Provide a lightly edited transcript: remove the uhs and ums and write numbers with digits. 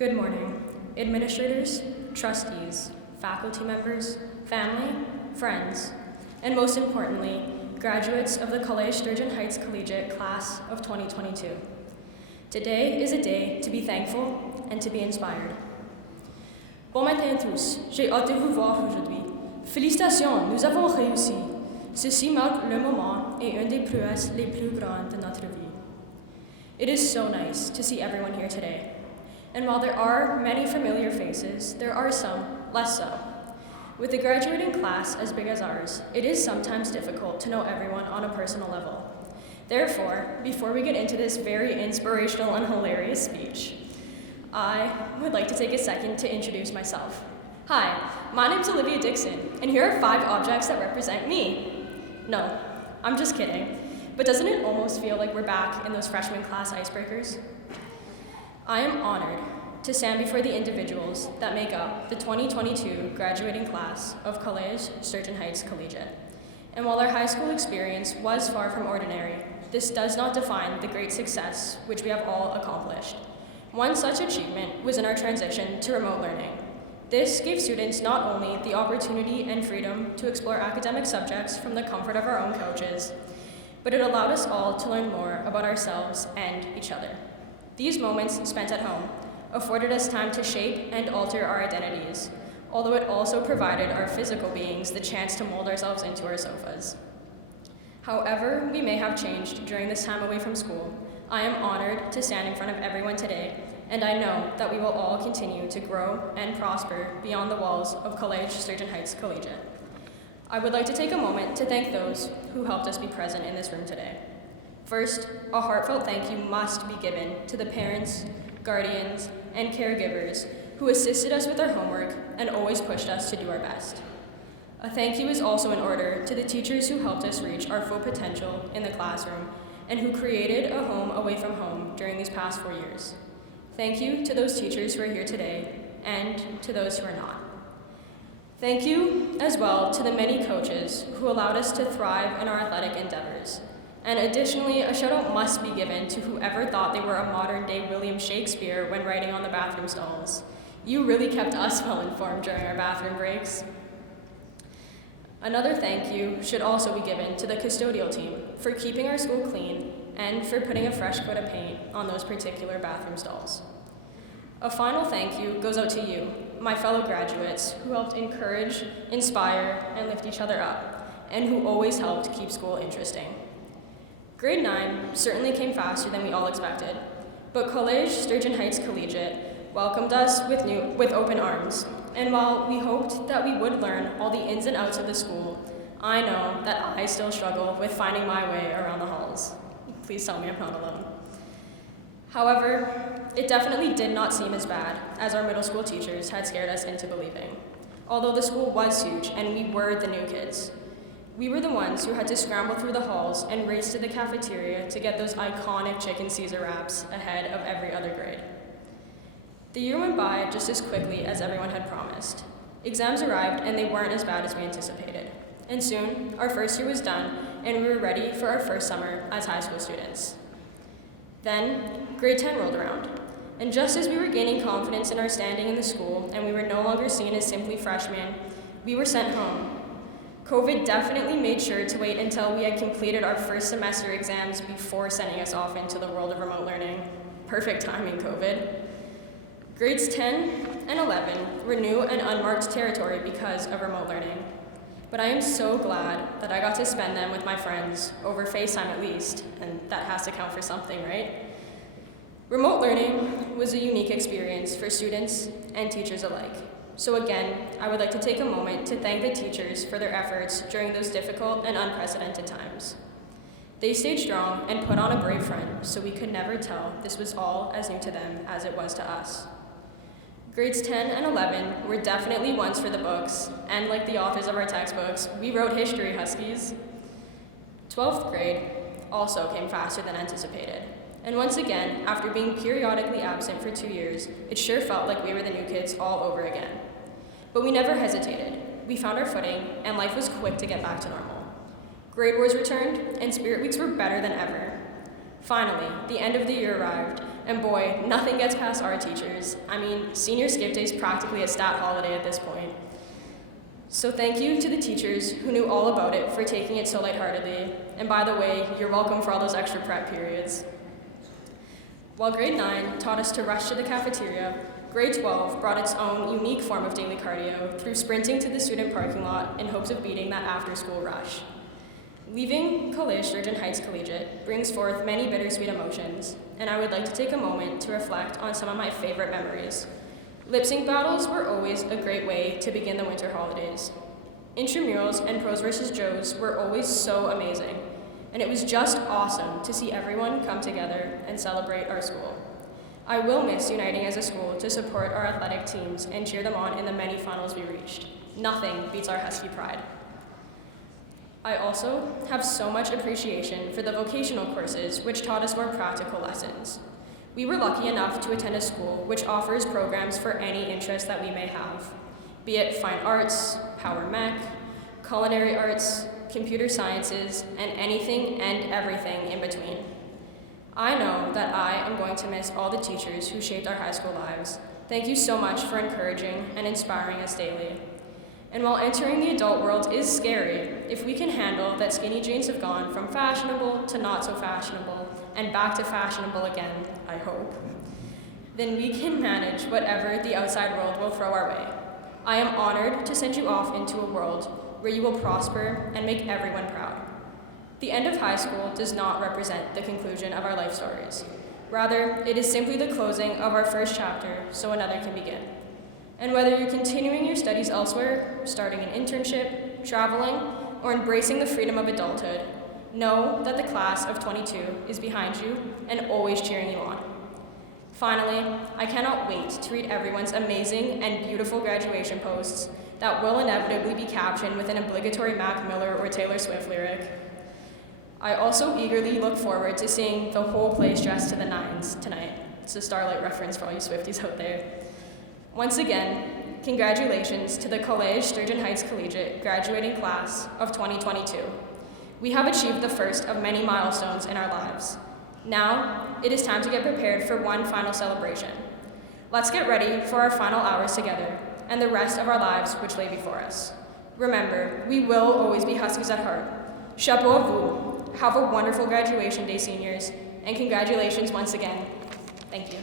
Good morning, administrators, trustees, faculty members, family, friends, and most importantly, graduates of the Collège Sturgeon Heights Collegiate Class of 2022. Today is a day to be thankful and to be inspired. Bon matin à tous, j'ai hâte de vous voir aujourd'hui. Félicitations, nous avons réussi. Ceci marque le moment et une des prouesses les plus grandes de notre vie. It is so nice to see everyone here today. And while there are many familiar faces, there are some less so. With a graduating class as big as ours, it is sometimes difficult to know everyone on a personal level. Therefore, before we get into this very inspirational and hilarious speech, I would like to take a second to introduce myself. Hi, my name's Olivia Dixon, and here are 5 objects that represent me. No, I'm just kidding. But doesn't it almost feel like we're back in those freshman class icebreakers? I am honored to stand before the individuals that make up the 2022 graduating class of Collège Sturgeon Heights Collegiate. And while our high school experience was far from ordinary, this does not define the great success which we have all accomplished. One such achievement was in our transition to remote learning. This gave students not only the opportunity and freedom to explore academic subjects from the comfort of our own couches, but it allowed us all to learn more about ourselves and each other. These moments spent at home afforded us time to shape and alter our identities, although it also provided our physical beings the chance to mold ourselves into our sofas. However we may have changed during this time away from school, I am honored to stand in front of everyone today, and I know that we will all continue to grow and prosper beyond the walls of Collège Sturgeon Heights Collegiate. I would like to take a moment to thank those who helped us be present in this room today. First, a heartfelt thank you must be given to the parents, guardians, and caregivers who assisted us with our homework and always pushed us to do our best. A thank you is also in order to the teachers who helped us reach our full potential in the classroom and who created a home away from home during these past 4 years. Thank you to those teachers who are here today and to those who are not. Thank you as well to the many coaches who allowed us to thrive in our athletic endeavors. And additionally, a shout out must be given to whoever thought they were a modern day William Shakespeare when writing on the bathroom stalls. You really kept us well informed during our bathroom breaks. Another thank you should also be given to the custodial team for keeping our school clean and for putting a fresh coat of paint on those particular bathroom stalls. A final thank you goes out to you, my fellow graduates, who helped encourage, inspire, and lift each other up, and who always helped keep school interesting. Grade 9 certainly came faster than we all expected, but Collège Sturgeon Heights Collegiate welcomed us with open arms. And while we hoped that we would learn all the ins and outs of the school, I know that I still struggle with finding my way around the halls. Please tell me I'm not alone. However, it definitely did not seem as bad as our middle school teachers had scared us into believing. Although the school was huge and we were the new kids, we were the ones who had to scramble through the halls and race to the cafeteria to get those iconic chicken Caesar wraps ahead of every other grade. The year went by just as quickly as everyone had promised. Exams arrived and they weren't as bad as we anticipated. And soon, our first year was done and we were ready for our first summer as high school students. Then, grade 10 rolled around. And just as we were gaining confidence in our standing in the school and we were no longer seen as simply freshmen, we were sent home. COVID definitely made sure to wait until we had completed our first semester exams before sending us off into the world of remote learning. Perfect timing, COVID. Grades 10 and 11 were new and unmarked territory because of remote learning. But I am so glad that I got to spend them with my friends, over FaceTime at least, and that has to count for something, right? Remote learning was a unique experience for students and teachers alike. So again, I would like to take a moment to thank the teachers for their efforts during those difficult and unprecedented times. They stayed strong and put on a brave front, so we could never tell this was all as new to them as it was to us. Grades 10 and 11 were definitely ones for the books, and like the authors of our textbooks, we wrote history, Huskies. 12th grade also came faster than anticipated. And once again, after being periodically absent for 2 years, it sure felt like we were the new kids all over again. But we never hesitated. We found our footing, and life was quick to get back to normal. Grade wars returned, and spirit weeks were better than ever. Finally, the end of the year arrived, and boy, nothing gets past our teachers. I mean, senior skip day is practically a stat holiday at this point. So thank you to the teachers who knew all about it for taking it so lightheartedly. And by the way, you're welcome for all those extra prep periods. While grade 9 taught us to rush to the cafeteria, grade 12 brought its own unique form of daily cardio through sprinting to the student parking lot in hopes of beating that after-school rush. Leaving College Sturgeon Heights Collegiate brings forth many bittersweet emotions, and I would like to take a moment to reflect on some of my favorite memories. Lip sync battles were always a great way to begin the winter holidays. Intramurals and Pros vs. Joes were always so amazing, and it was just awesome to see everyone come together and celebrate our school. I will miss uniting as a school to support our athletic teams and cheer them on in the many finals we reached. Nothing beats our Husky pride. I also have so much appreciation for the vocational courses which taught us more practical lessons. We were lucky enough to attend a school which offers programs for any interest that we may have, be it fine arts, power mech, culinary arts, computer sciences, and anything and everything in between. I know that I am going to miss all the teachers who shaped our high school lives. Thank you so much for encouraging and inspiring us daily. And while entering the adult world is scary, if we can handle that skinny jeans have gone from fashionable to not so fashionable and back to fashionable again, I hope, then we can manage whatever the outside world will throw our way. I am honored to send you off into a world where you will prosper and make everyone proud. The end of high school does not represent the conclusion of our life stories. Rather, it is simply the closing of our first chapter so another can begin. And whether you're continuing your studies elsewhere, starting an internship, traveling, or embracing the freedom of adulthood, know that the class of 22 is behind you and always cheering you on. Finally, I cannot wait to read everyone's amazing and beautiful graduation posts that will inevitably be captioned with an obligatory Mac Miller or Taylor Swift lyric. I also eagerly look forward to seeing the whole place dressed to the nines tonight. It's a Starlight reference for all you Swifties out there. Once again, congratulations to the College Sturgeon Heights Collegiate graduating class of 2022. We have achieved the first of many milestones in our lives. Now, it is time to get prepared for one final celebration. Let's get ready for our final hours together and the rest of our lives which lay before us. Remember, we will always be Huskies at heart. Chapeau à vous. Have a wonderful graduation day, seniors, and congratulations once again. Thank you.